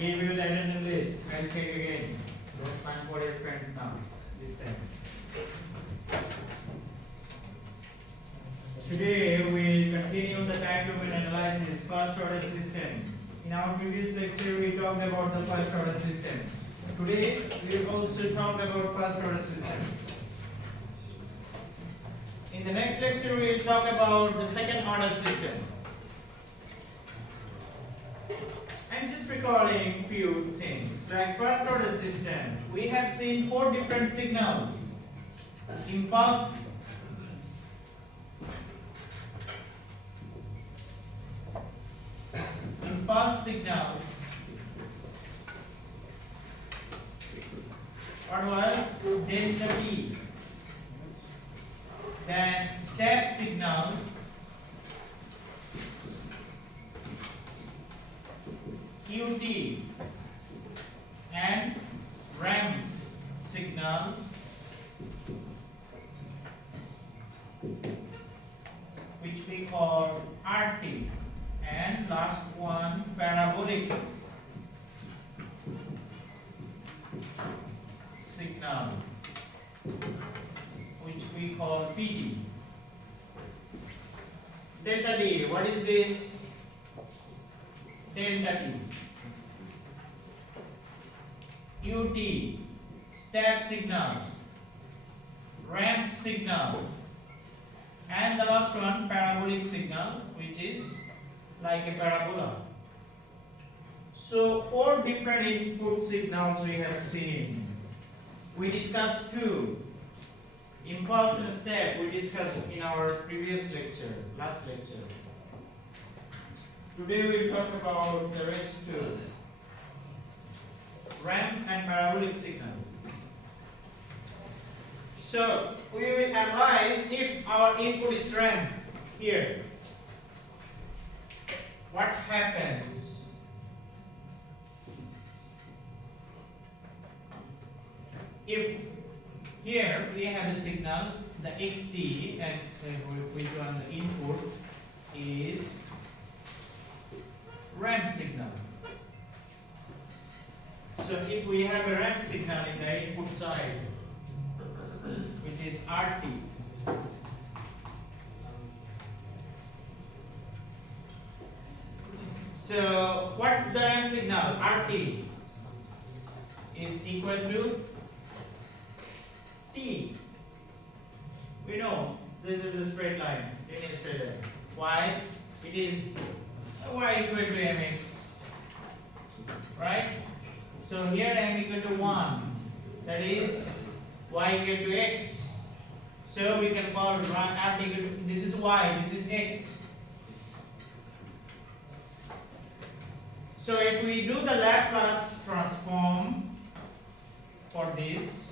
give you the attendance list. I'll check again. Don't sign for your friends now. This time. Today we will continue the time domain analysis, first order system. In our previous lecture we talked about the first order system. Today we will also talk about first order system. In the next lecture we will talk about the second order system. I'm just recalling few things. Like first order system, we have seen 4 different signals. Impulse, signal. What was delta T? Then step signal, QT, and ramp signal, which we call RT, and last one parabolic signal, which we call PT. Delta T, what is this? Delta T. UT, step signal, ramp signal, and the last one parabolic signal, which is like a parabola. So 4 different input signals we have seen. We discussed 2. Impulse and step we discussed in our previous lecture, last lecture. Today we will talk about the rest 2. Ramp and parabolic signal. So we will analyze if our input is ramp here. What happens? If here we have a signal, the xt, and which one the input is ramp signal. So if we have a ramp signal in the input side, which is RT, so what's the ramp signal? RT is equal to T. We know this is a straight line, linear straight line. Why? It is y equal to mx, right? So here m equal to 1, that is y equal to x. So we can call r equal to, this is y, this is x. So if we do the Laplace transform for this,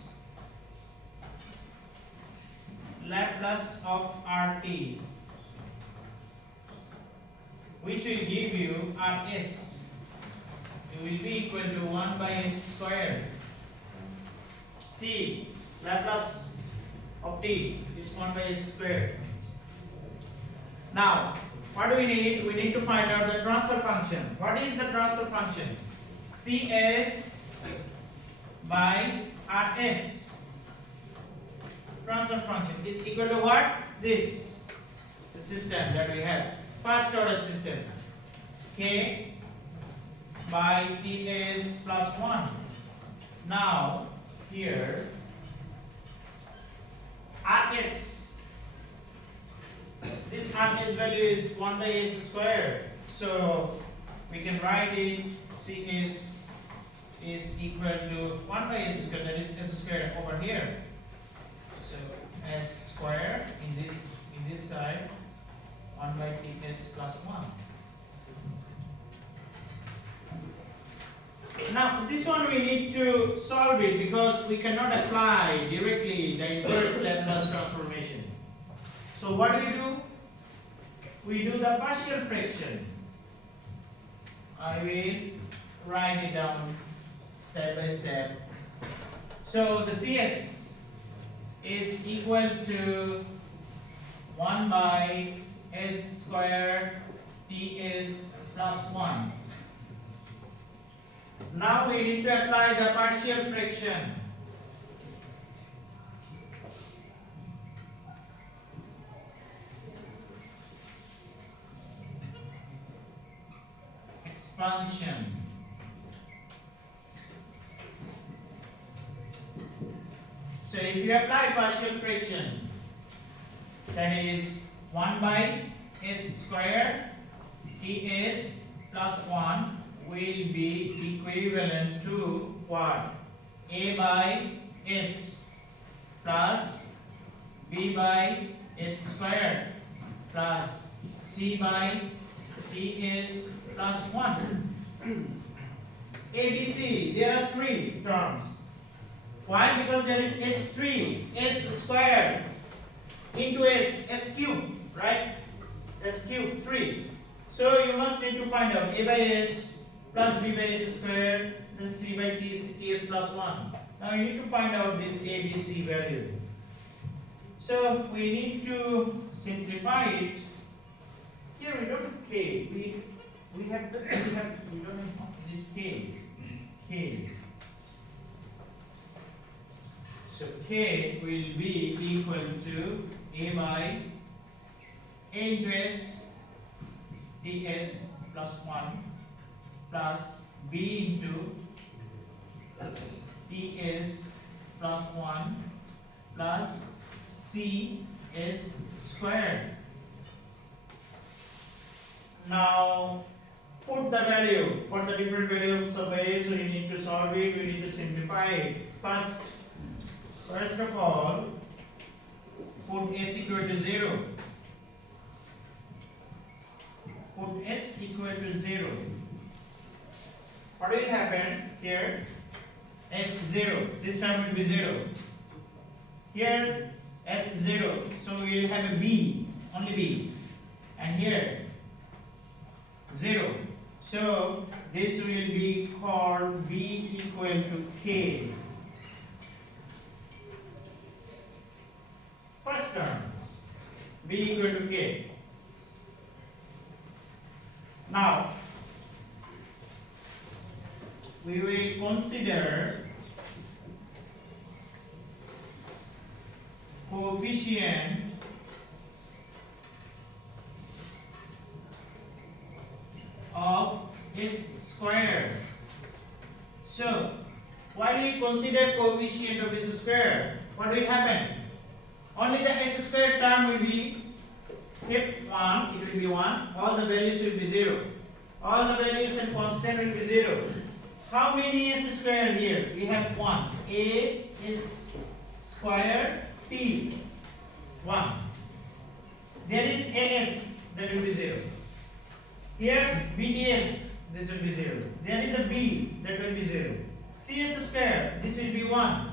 Laplace of RT, which will give you Rs, it will be equal to 1 by s squared. T, Laplace of t is 1 by s squared. Now, what do we need? We need to find out the transfer function. What is the transfer function? Cs by Rs. Transfer function is equal to what? This, the system that we have, first order system, K by Ts plus 1. Now here Rs, this Rs value is 1 by s squared, so we can write it Cs is equal to 1 by s squared, that is s squared over here. So s square in this side, 1 by Ts plus 1. Now this one we need to solve it because we cannot apply directly the inverse Laplace transformation. So what do? We do the partial fraction. I will write it down step by step. So the Cs is equal to 1 by s square Ts plus 1. Now we need to apply the partial fraction. Expansion. So if you apply partial fraction, that is 1 by s square ts plus 1 will be equivalent to what? A by s plus b by s square plus c by ts plus 1. ABC, there are three terms. Why? Because there is s3, s squared into s cube, right? S cube 3. So you must need to find out a by s plus b by s squared, then c by ts plus 1. Now you need to find out this ABC value. So we need to simplify it. Here we don't have k. We don't have this k. So k will be equal to a by a into s ts plus 1 plus b into ts plus 1 plus c s squared. Now put the value for the different values of a, so you need to solve it, you need to simplify it. First of all, put s equal to 0. Put s equal to 0. What will happen here? S 0. This time will be 0. Here s 0. So we will have a b, only b. And here 0. So this will be called b equal to k. First term, b equal to k. Now we will consider coefficient of s squared. So while we consider coefficient of s squared, what will happen? Only the s squared term will be kept 1, it will be 1, all the values will be 0. All the values and constant will be 0. How many s squared here? We have 1. A s squared t 1. There is as, that will be 0. Here bds, this will be 0. There is a b, that will be 0. cs squared, this will be 1.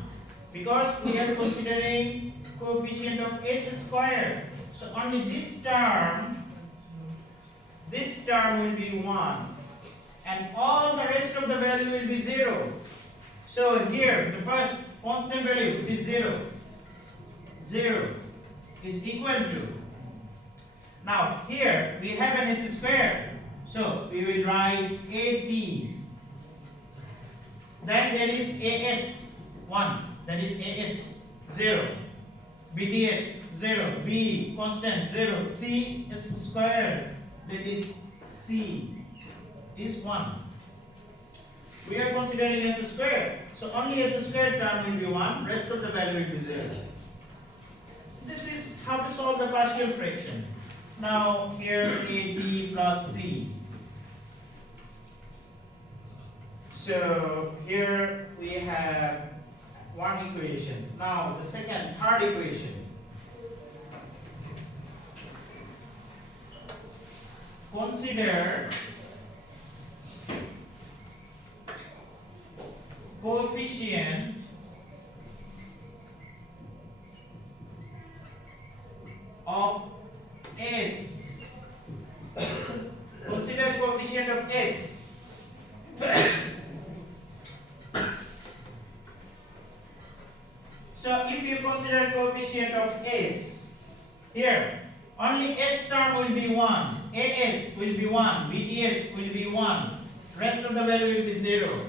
Because we are considering coefficient of s squared. So only this term will be 1. And all the rest of the value will be 0. So here the first constant value is 0. 0 is equal to. Now here we have an s squared. So we will write at. Then there is as 1. That is as 0. bds 0. b constant 0. c s squared. That is c is 1. We are considering s squared. So only s squared term will be 1. Rest of the value will be 0. This is how to solve the partial fraction. Now here at plus c. So here we have one equation. Now the third equation. Consider coefficient of s. Consider coefficient of s. So if you consider coefficient of s, here only s term will be 1, as will be 1, bts will be 1, rest of the value will be 0.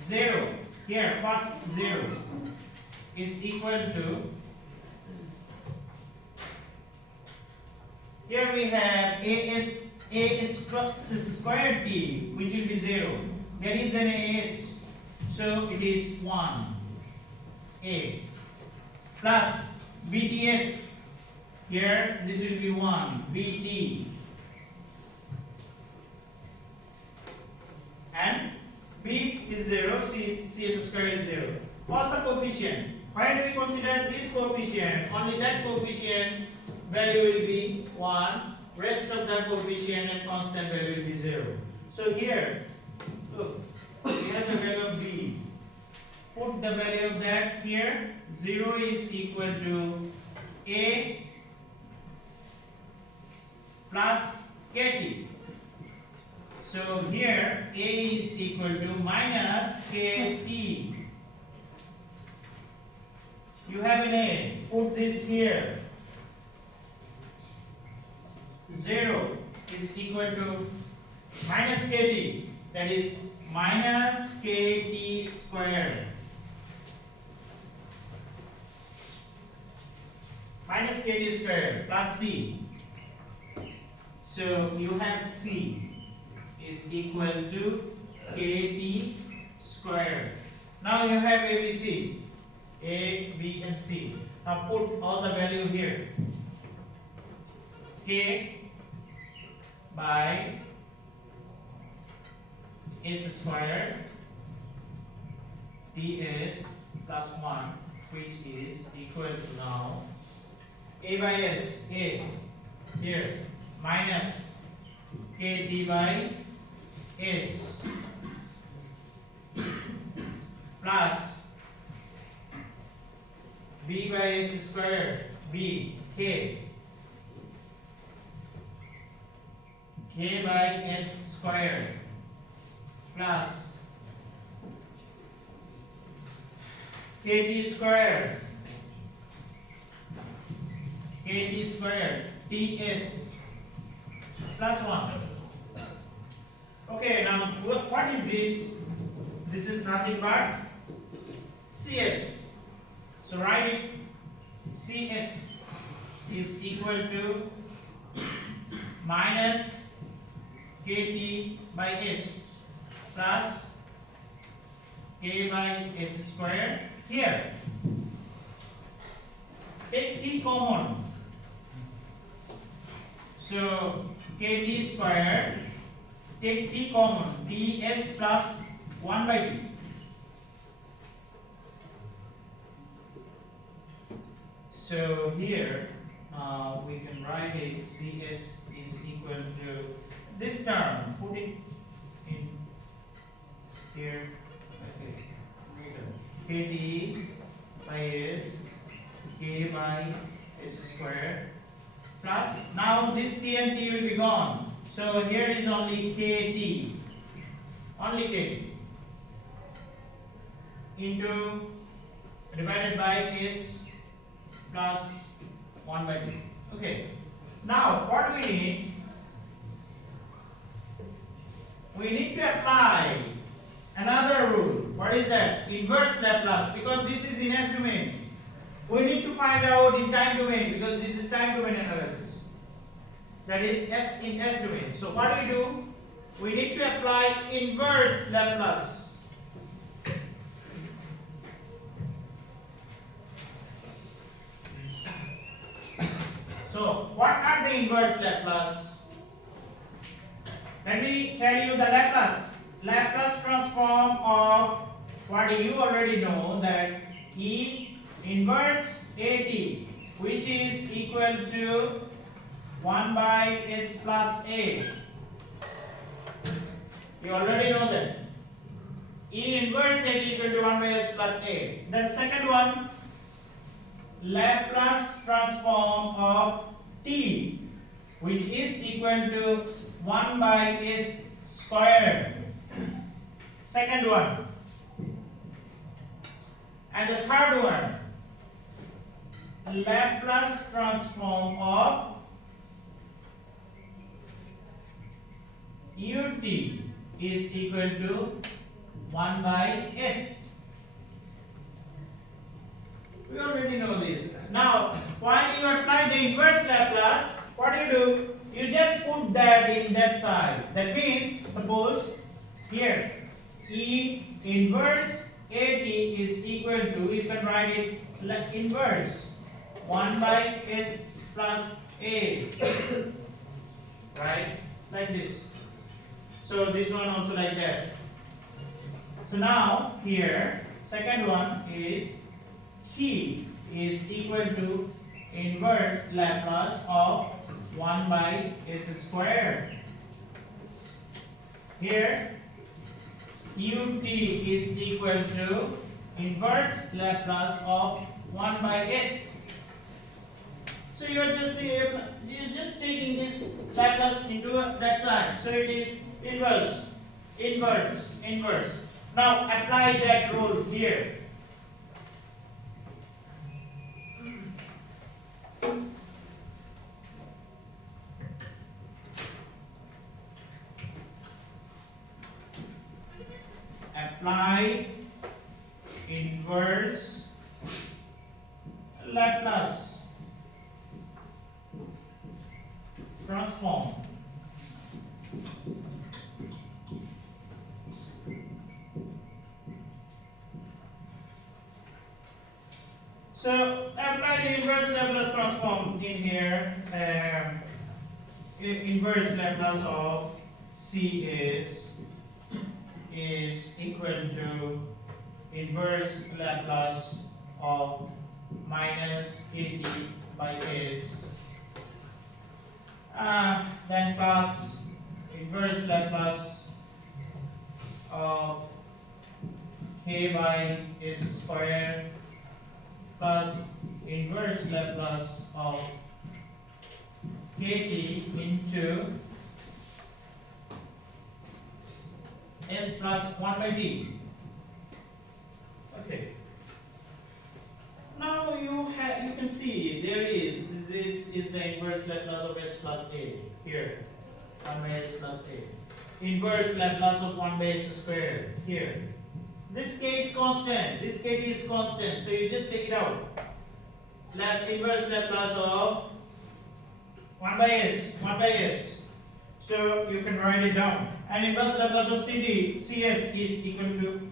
0. Here, first 0 is equal to, here we have a squared t, which will be 0. That is an as, so it is 1 a plus bts. Here this will be 1 bt and b is 0, cs square is 0. All the coefficient. Why do we consider this coefficient? Only that coefficient value will be 1. Rest of the coefficient and constant value will be 0. So here, look, we have the value of b. Put the value of that here. 0 is equal to a plus kt. So here a is equal to minus kt. You have an a. Put this here. 0 is equal to minus kt. That is minus kt squared. Minus kt squared plus c. So you have c is equal to kt squared. Now you have ABC, A, B and C. Now put all the value here. K by s squared ds plus 1, which is equal to now a by s, a here minus kt by s plus b by s squared b k by s squared plus kt squared ts plus 1. Okay, now what is this? This is nothing but cs. So write it. cs is equal to minus kt by s plus k by s squared. Here, take t common. So kt squared, take t common, ts plus 1 by t. So here we can write it. cs is equal to this term. Put it in here. Okay. kt by s, k by s squared plus, now this t and t will be gone. So here is only kt. Only kt. Into divided by s plus 1 by t. Okay. Now what we need? We need to apply another rule. What is that? Inverse Laplace. Because this is in S domain. We need to find out in time domain because this is time domain analysis. That is S in S domain. So what do we do? We need to apply inverse Laplace. So what are the inverse Laplace? Let me tell you the Laplace. Laplace transform of what you already know, that E inverse AT, which is equal to 1 by S plus A. You already know that. E inverse AT equal to 1 by S plus A. Then second one, Laplace transform of T, which is equal to 1 by S squared. Second one. And the third one, Laplace transform of ut is equal to 1 by s. We already know this. Now, when you apply the inverse Laplace, what do? You just put that in that side. That means, suppose here E inverse AT is equal to, you can write it like inverse 1 by s plus a, right? Like this. So this one also like that. So now here, second one is T is equal to inverse Laplace of 1 by s squared. Here ut is equal to inverse Laplace of 1 by s. So you are just taking this Laplace into that side. So it is inverse, inverse, inverse. Now apply that rule here. Apply inverse Laplace transform. So apply the inverse Laplace transform in here. Inverse Laplace of Cs is equal to inverse Laplace of minus kt by s. Then plus inverse Laplace of k by s squared plus inverse Laplace of kt into s plus 1 by t. Okay. Now you can see this is the inverse Laplace of s plus a here, 1 by s plus a. Inverse Laplace of 1 by s squared here. This k is constant. This kt is constant. So you just take it out. Inverse Laplace of 1 by s, 1 by s. So you can write it down. And inverse Laplace of Cs is equal to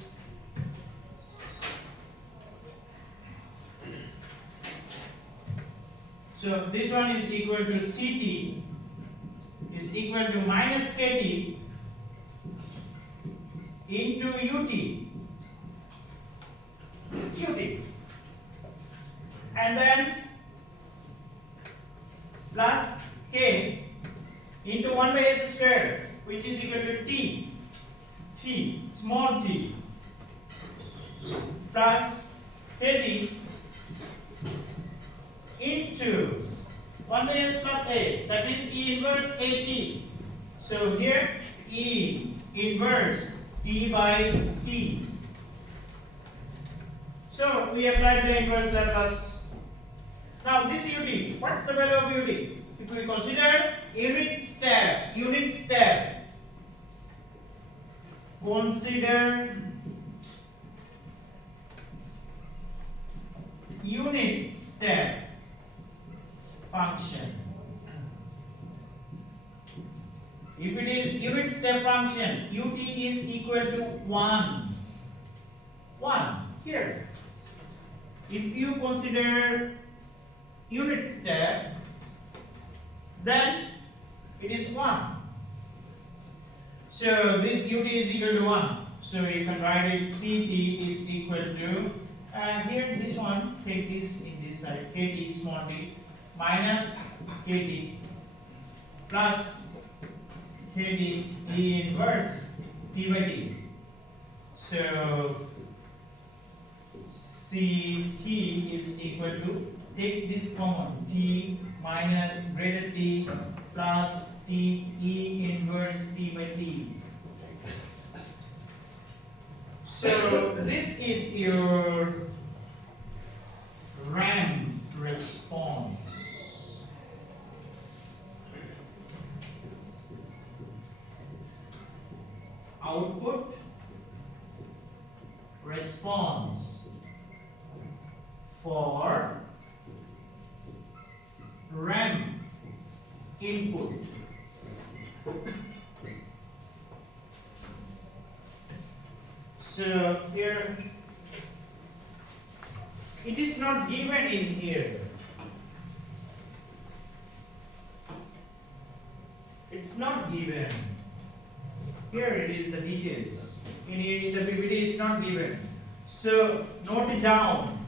so this one is equal to Ct is equal to minus Kt into Ut, and then plus K into 1 by s squared, which is equal to t, small t, plus Kt into 1 by s plus a, that means E inverse AT. So here E inverse t by t. So we applied the inverse Laplace. Now this ut, what's the value of ut? If we consider unit step, consider unit step function. If it is unit step function, ut is equal to 1 here. If you consider unit step, then it is 1. So this ut is equal to 1. So you can write it Ct is equal to here this one, take this in this side, Kt small t minus Kt plus Kt E inverse t by t. So Ct is equal to, take this common, t minus greater t plus t E inverse t by t. So this is your ramp response. Output input. So here it is not given in here. It's not given. Here it is the details. In the PPT it's not given. So note it down.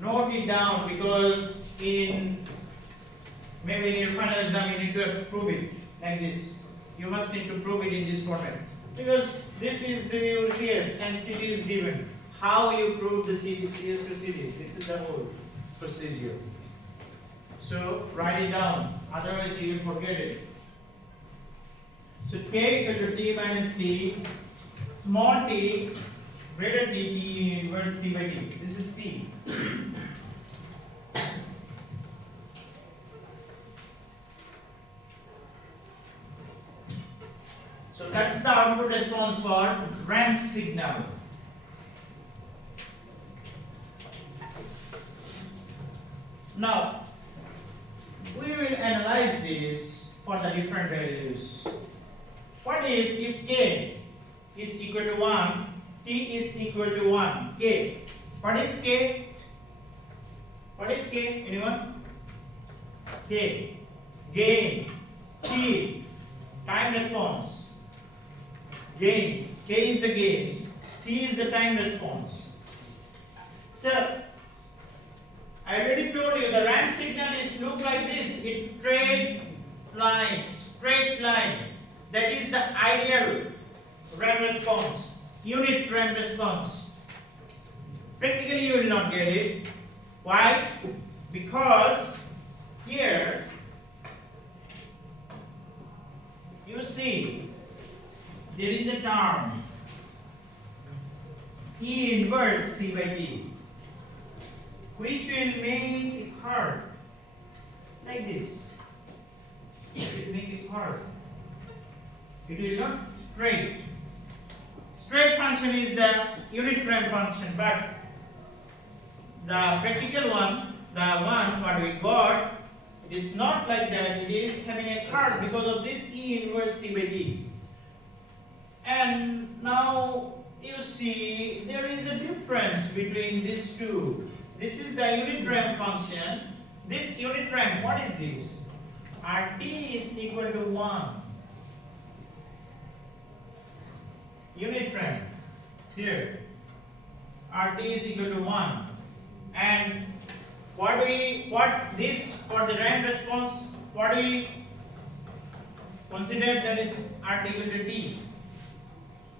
Note it down because maybe in your final exam you need to prove it like this. You must need to prove it in this format. Because this is the CS and CD is given. How you prove the CS to CD? This is the whole procedure. So write it down. Otherwise you will forget it. So K equal to T minus T, small t greater T inverse T by T. This is T. So that's the output response for ramp signal. Now we will analyze this for the different values. What if K is equal to 1, T is equal to 1, K. What is K? What is K? Anyone? K. Gain. T. Time response. Gain. K is the gain. T is the time response. So, I already told you the ramp signal is look like this. It's straight line. Straight line. That is the ideal ramp response. Unit ramp response. Practically you will not get it. Why? Because here you see there is a term E inverse T by T which will make it hard like this. It will make it hard. It will not straight. Straight function is the unit ramp function, but the practical one, the one what we got, is not like that. It is having a curve because of this E inverse T by T. And now you see there is a difference between these two. This is the unit ramp function. This unit ramp, what is this? RT is equal to 1. Unit ramp here. RT is equal to 1. And what this for the ramp response, what do we consider that is RT equal to T?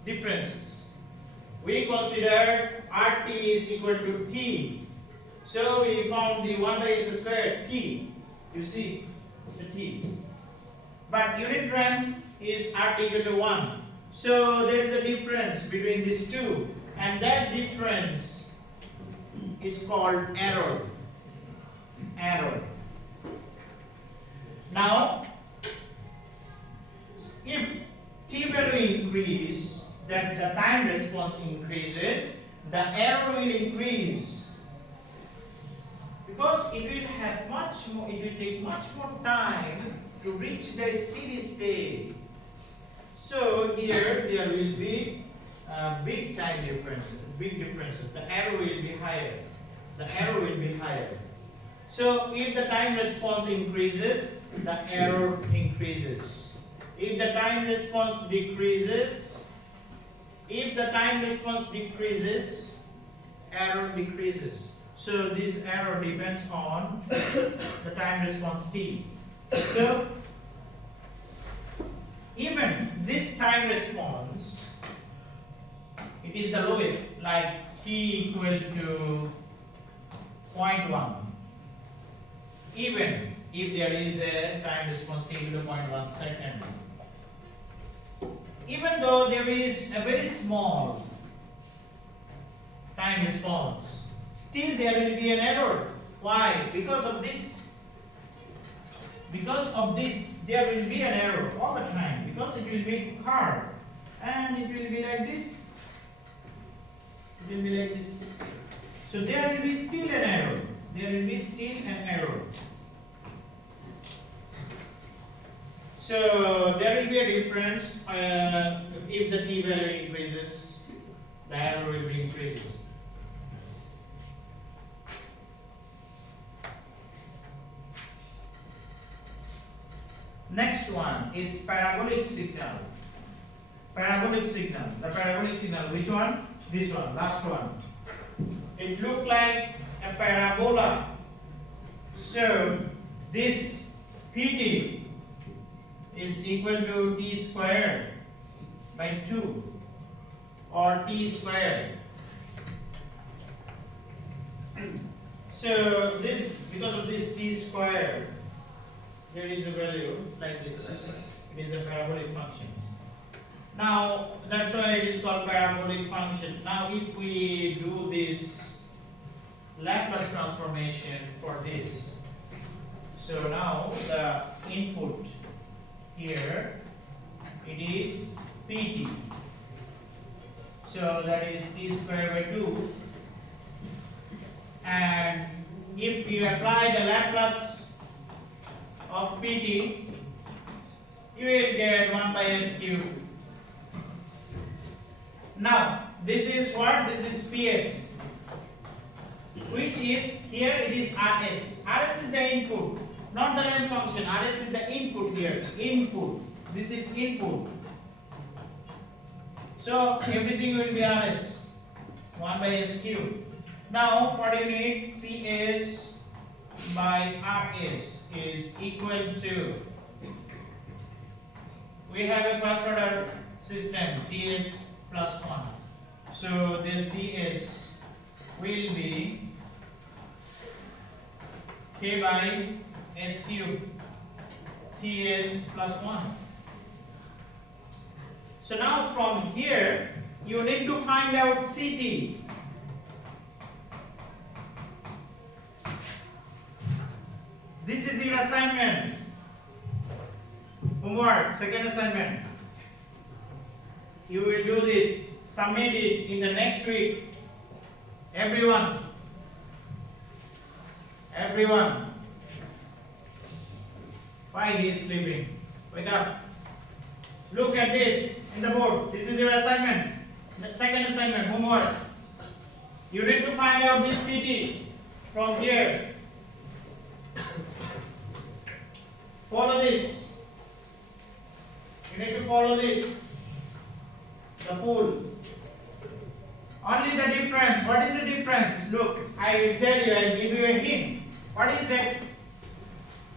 Differences. We considered RT is equal to T. So we found the 1 by S squared T. You see the T. But unit ramp is RT equal to 1. So there is a difference between these two. And that difference is called error. Error. Now, if T value increase, that the time response increases, the error will increase. Because it will have much more, it will take much more time to reach the steady state. So here there will be big time differences, big differences. The error will be higher. The error will be higher. So if the time response increases, the error increases. If the time response decreases, error decreases. So this error depends on the time response T. So even this time response, it is the lowest, like T equal to 0.1. Even if there is a time response T equal to 0.1 second. Even though there is a very small time response, still there will be an error. Why? Because of this. Because of this, there will be an error all the time. Because it will make a curve. And it will be like this. It will be like this. So there will be still an error. There will be still an error. So there will be a difference if the t value increases, the error will be increases. Next one is parabolic signal. Parabolic signal. The parabolic signal. Which one? This one. Last one. It looks like a parabola. So this Pt is equal to t squared by 2 or t squared. So this, because of this t squared, there is a value like this. It is a parabolic function. Now that's why it is called parabolic function. Now if we do this Laplace transformation for this, so now the input here, it is Pt. So that is t squared by 2. And if you apply the Laplace of Pt, you will get 1 by s cubed. Now this is what? This is Ps, which is here it is Rs. Rs is the input, not the ramp function. Rs is the input here. Input. This is input. So everything will be Rs. 1 by s cubed. Now what do you need? Cs by Rs is equal to, we have a first order system, Ts plus 1. So the Cs will be k by s cubed, Ts plus 1. So now from here you need to find out Ct. This is your assignment. Homework, second assignment. You will do this. Submit it in the next week. Everyone. Everyone. Why he is sleeping? Wake up. Look at this in the board. This is your assignment. The second assignment, homework. You need to find out this Ct from here. Follow this. You need to follow this. The full. Only the difference. What is the difference? Look, I will tell you, I will give you a hint. What is that?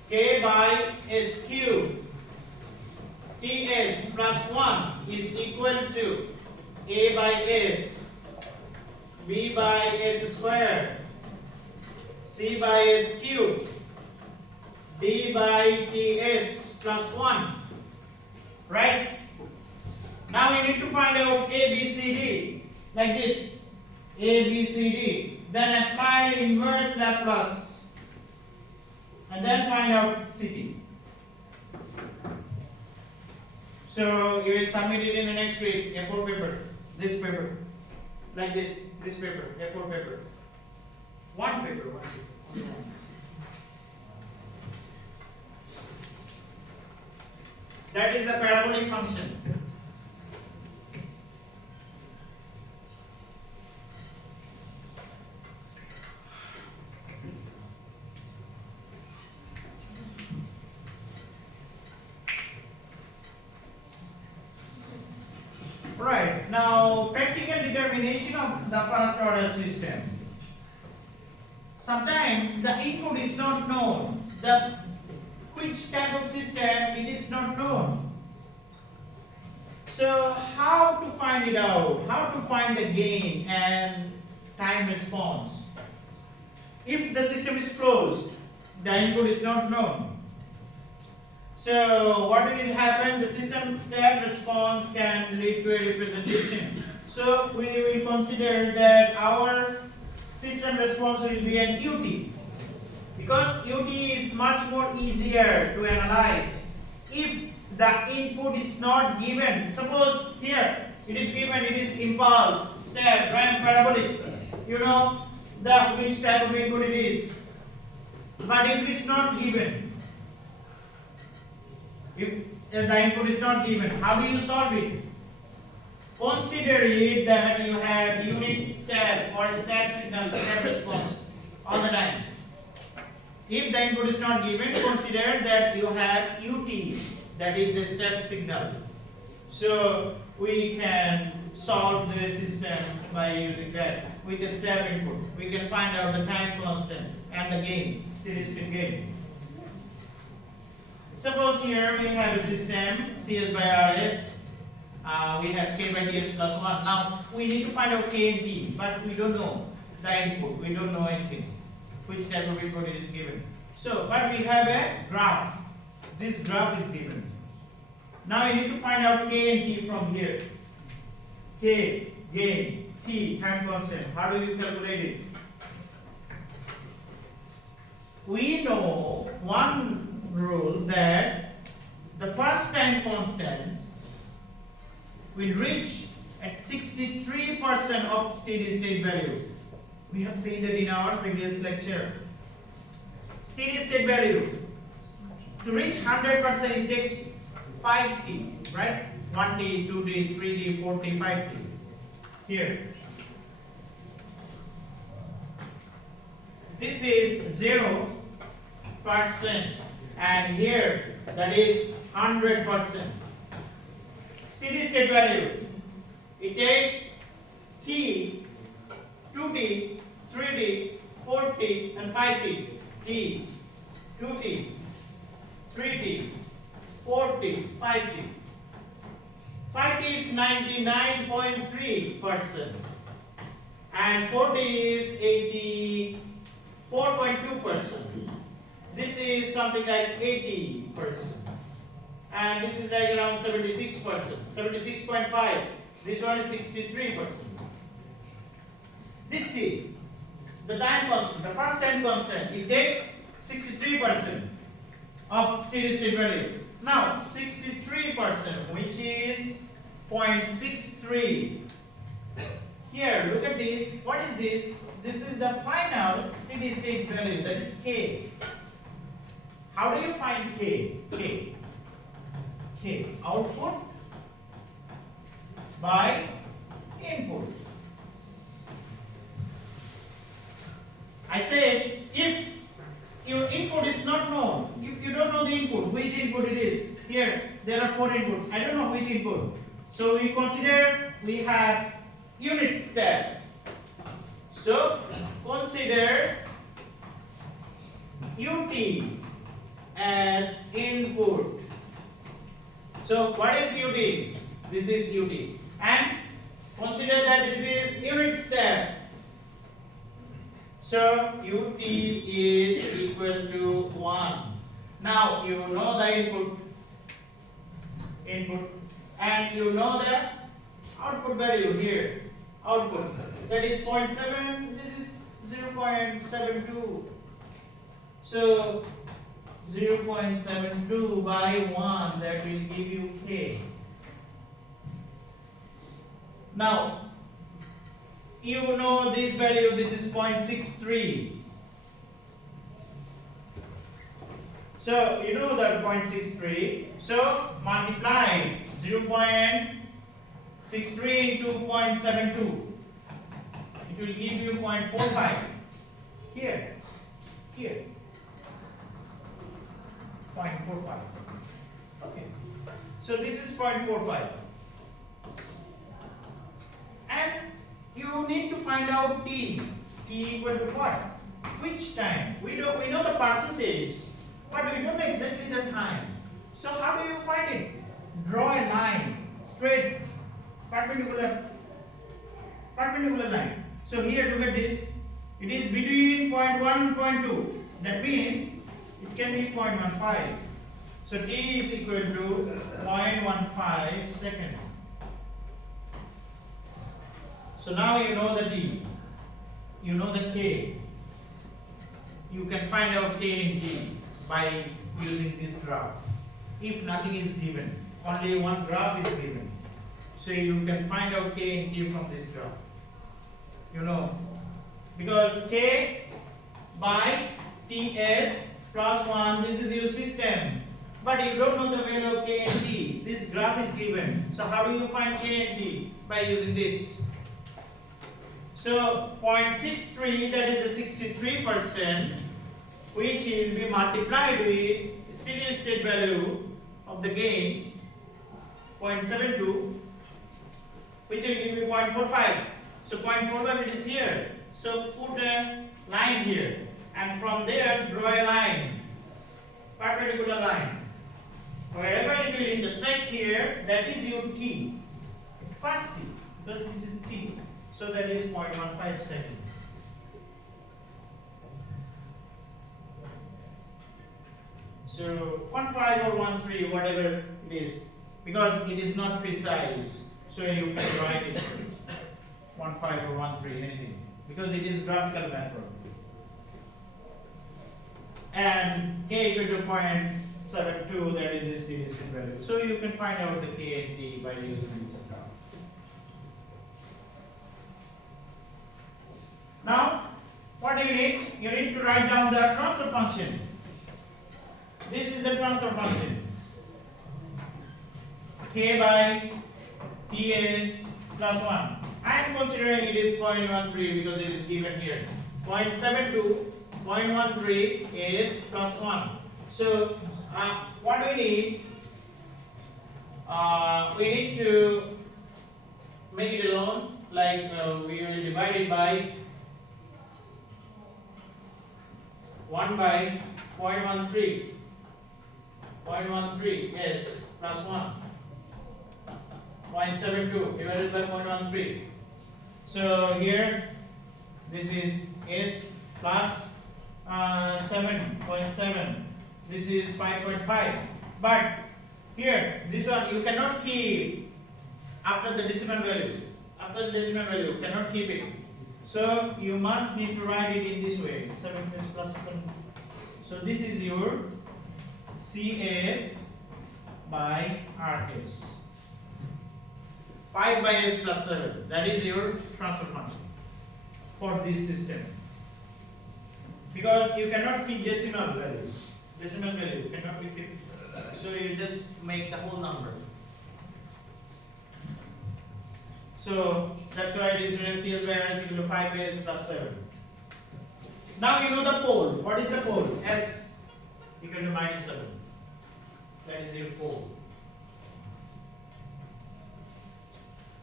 K by s cubed Ts plus 1 is equal to A by s, B by s squared, C by s cubed, D by Ts plus 1. Right? Now you need to find out A, B, C, D. Like this. A, B, C, D. Then apply inverse Laplace. And then find out Ct. So you will submit it in the next week. A4 paper. This paper. Like this. This paper. A4 paper. One paper. One paper. That is the parabolic function. Right. Now, practical determination of the first order system. Sometimes the input is not known. Which type of system it is not known. So how to find it out? How to find the gain and time response? If the system is closed, the input is not known. So what will happen? The system step response can lead to a representation. So we will consider that our system response will be an UT. Because UT is much more easier to analyze. If the input is not given, suppose here it is given, it is impulse, step, ramp, parabolic. You know which type of input it is. But if it is not given, if the input is not given. How do you solve it? Consider it that you have unit step or step signal, step response all the time. If the input is not given, consider that you have UT, that is the step signal. So we can solve the system by using that with the step input. We can find out the time constant and the gain, steady state gain. Suppose here we have a system CS by RS. We have K by TS plus 1. Now we need to find out K and T, but we don't know the input. We don't know anything, which type of input it is given. So, but we have a graph. This graph is given. Now you need to find out K and T from here. K, gain, T, time constant. How do you calculate it? We know one rule that the first time constant will reach at 63% of steady state value. We have seen that in our previous lecture. Steady state value. To reach 100% it takes 5t, right? 1t, 2t, 3t, 4t, 5t. Here. This is 0%, and here that is 100%. Steady state value. It takes t, 2t, 3t, 4t, and 5t. T, 2t, 3t, 4t, 5t. 5t is 99.3% and 40 is 84.2%. This is something like 80%. And this is like around 76%, 76.5. This one is 63%. This T, the time constant, the first time constant, it takes 63% of steady state value. Now 63%, which is 0.63. Here, look at this. What is this? This is the final steady state value, that is K. How do you find K? K, output by input. I said if your input is not known, if you don't know the input, which input it is. Here there are 4 inputs. I don't know which input. So we consider we have unit step. So consider UT as input. So what is UT? This is UT. And consider that this is unit step. So UT is equal to 1. Now you know the input, and you know the output value here. Output, that is 0.7, this is 0.72. So 0.72 by 1, that will give you K. Now you know this value, this is 0.63. So you know that 0.63. So multiply 0.63 into 0.72. It will give you 0.45. Here. 0.45. Okay. So this is 0.45. And you need to find out T. T equal to what? Which time? We know the percentage, but we don't know exactly the time. So how do you find it? Draw a line, straight, perpendicular line. So here look at this. It is between 0.1 and 0.2. That means it can be 0.15. So T is equal to 0.15 second. So now you know the T, you know the K. You can find out K and T by using this graph. If nothing is given, only one graph is given. So you can find out K and T from this graph. You know, because K by TS plus 1, this is your system. But but you don't know the value of k and t. This graph is given. So how do you find k and t? By using this. So 0.63, that is a 63%, which will be multiplied with steady state value of the gain 0.72, which will give you 0.45. So 0.45 it is here. So put a line here, and from there draw a line, perpendicular line. Wherever it will intersect here, that is your t. First t, because this is t. So that is 0.15 second. So 1.5 or 1.3, whatever it is, because it is not precise. So you can write it 1.5 or 1.3, anything, because it is graphical method. And k equal to 0.72, that is the steady state value. So you can find out the k and t by using this graph. Now, what do you need? You need to write down the transfer function. This is the transfer function. K by Ts plus 1. I am considering it is 0.13 because it is given here. 0.72, 0.13 is plus 1. So, what do we need? We need to make it alone, like we will divide it by 1 by 0.13. 0.13 is plus 1. 0.72 divided by 0.13. So here this is S plus 7.7. This is 5.5. But here this one you cannot keep after the decimal value. After the decimal value you cannot keep it. So you must need to write it in this way. 7 is plus 7. So this is your CS by RS. 5 by S plus 7. That is your transfer function for this system. Because you cannot keep decimal value. Decimal value cannot be kept. So you just make the whole number. So that's why it is written CS by RS equal to 5 by S plus 7. Now you know the pole. What is the pole? S equal to minus 7. That is your pole.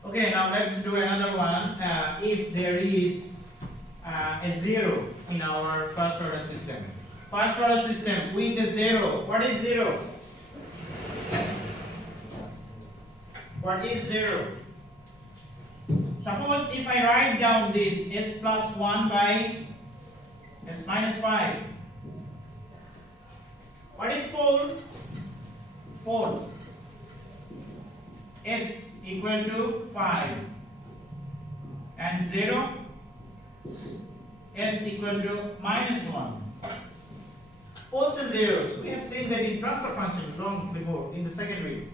Okay, now let's do another one. If there is a 0 in our first order system. First order system with a 0. What is 0? What is 0? Suppose if I write down this S plus 1 by S minus 5. What is pole? Pole. S equal to 5 and 0. S equal to minus 1. Poles and zeros. We have seen that in transfer function long before in the second week.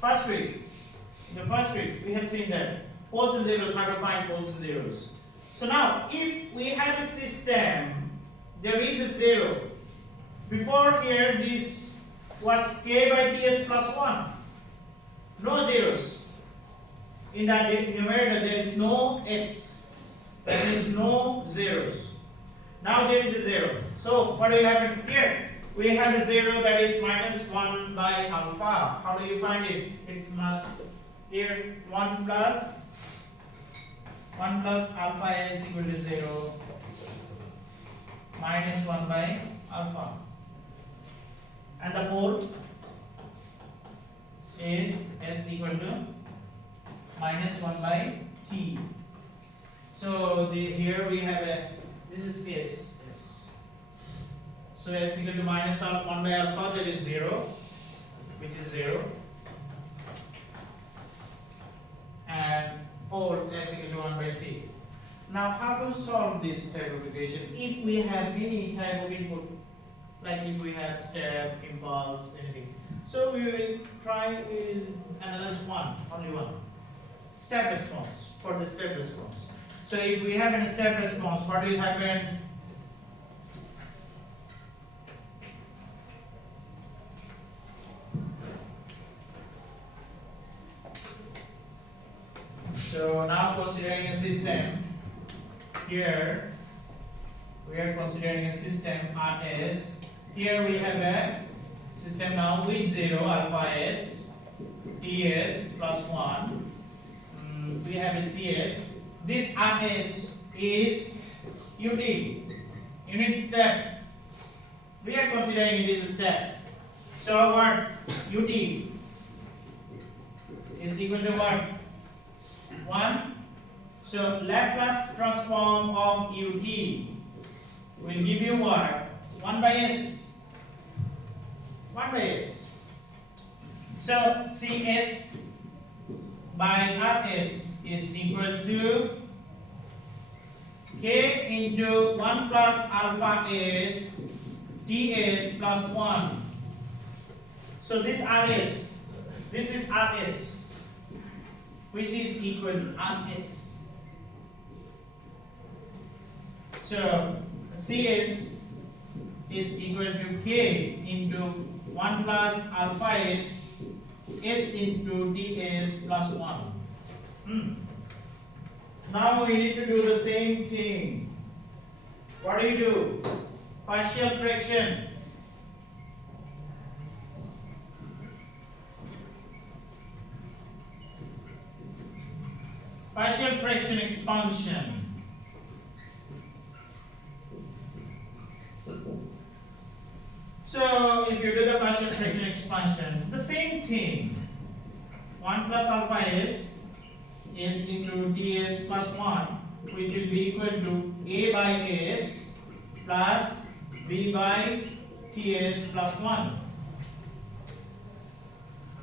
First week. In the first week we have seen that. Poles and zeros, how to find poles and zeros. So now, if we have a system, there is a 0. Before here, this was k by ts plus 1. No zeros. In that numerator, there is no s. There is no zeros. Now there is a 0. So, what do you have here? We have a 0 that is minus 1 by alpha. How do you find it? It's here 1 plus alpha n is equal to 0 minus 1 by alpha. And the pole is s equal to minus 1 by t. So here we have a, this is s. So s equal to minus 1 by alpha, that is 0, which is 0. And pole s equal to 1 by t. Now how to solve this type of equation? If we have any type of input, like if we have step, impulse, anything. So we will try with analyze only one. Step response, for the step response. So if we have any step response, what will happen? So now considering a system, here we are considering a system RS. Here we have a system now with 0 alpha s, ts plus 1. We have a cs. This RS is UT, unit step. We are considering it is a step. So what? UT is equal to what? 1. So Laplace transform of UT will give you what? 1 by s. 1 by s. So CS by RS is equal to K into 1 plus alpha s ts plus 1. So this RS, this is RS, which is equal to RS. So CS is equal to K into 1 plus alpha s into ts plus 1. Now we need to do the same thing. What do you do? Partial fraction. Partial fraction expansion. So if you do the partial fraction expansion, the same thing. 1 plus alpha s is into ts plus 1, which will be equal to a by s plus b by ts plus 1.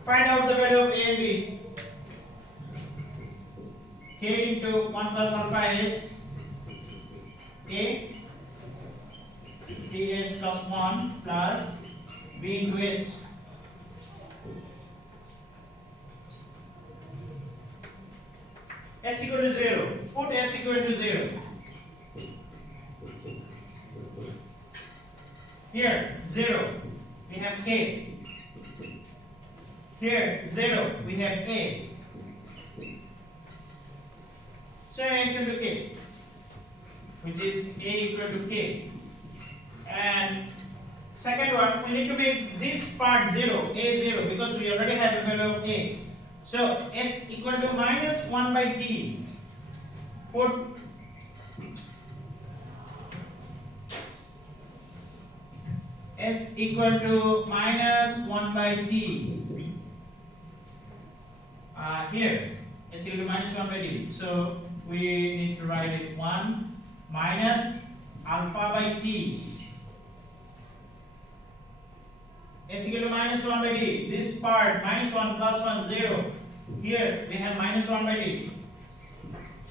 Find out the value of a and b. K into 1 plus alpha s a ts plus 1 plus b into s. S equal to 0. Put s equal to 0. Here 0 we have k. Here 0 we have a. So a equal to k, which is a equal to k. And second one, we need to make this part 0, a 0, because we already have a value of a. So s equal to minus 1 by t. Put s equal to minus 1 by t. Here s equal to minus 1 by t. So we need to write it 1 minus alpha by t. S equal to minus 1 by t. This part minus 1 plus 1 0. Here we have minus 1 by t.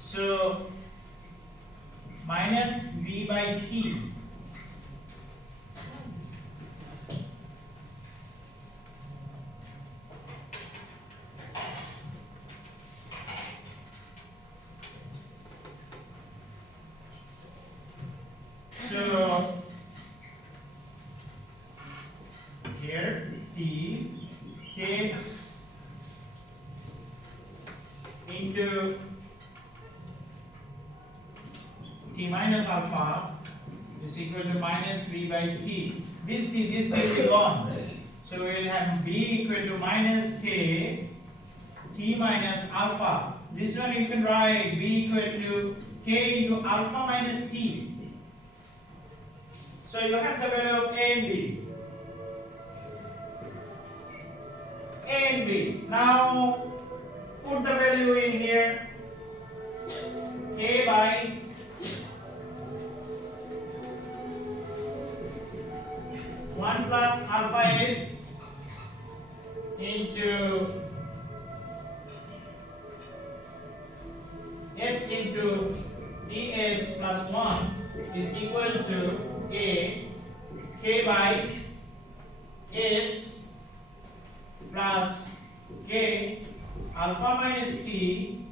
So minus b by t. So here t k into t minus alpha is equal to minus b by t. This will be gone. So we will have b equal to minus k t minus alpha. This one you can write b equal to k into alpha minus t. So you have the value of a and b. A and b. Now put the value in here. K by one plus alpha s into s into ds plus 1 is equal to a k by s plus k alpha minus t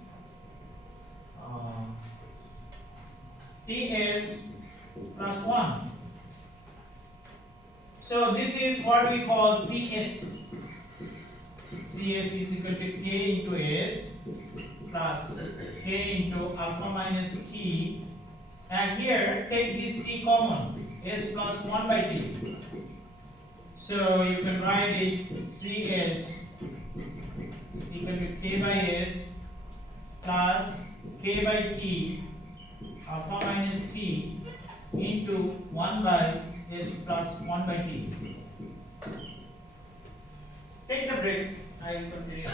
ts plus 1. So this is what we call CS. CS is equal to k into s plus k into alpha minus t, and here take this t common, s plus 1 by t. So you can write it cs is equal to k by s plus k by t alpha minus t into 1 by s plus 1 by t. Take the break. I will continue.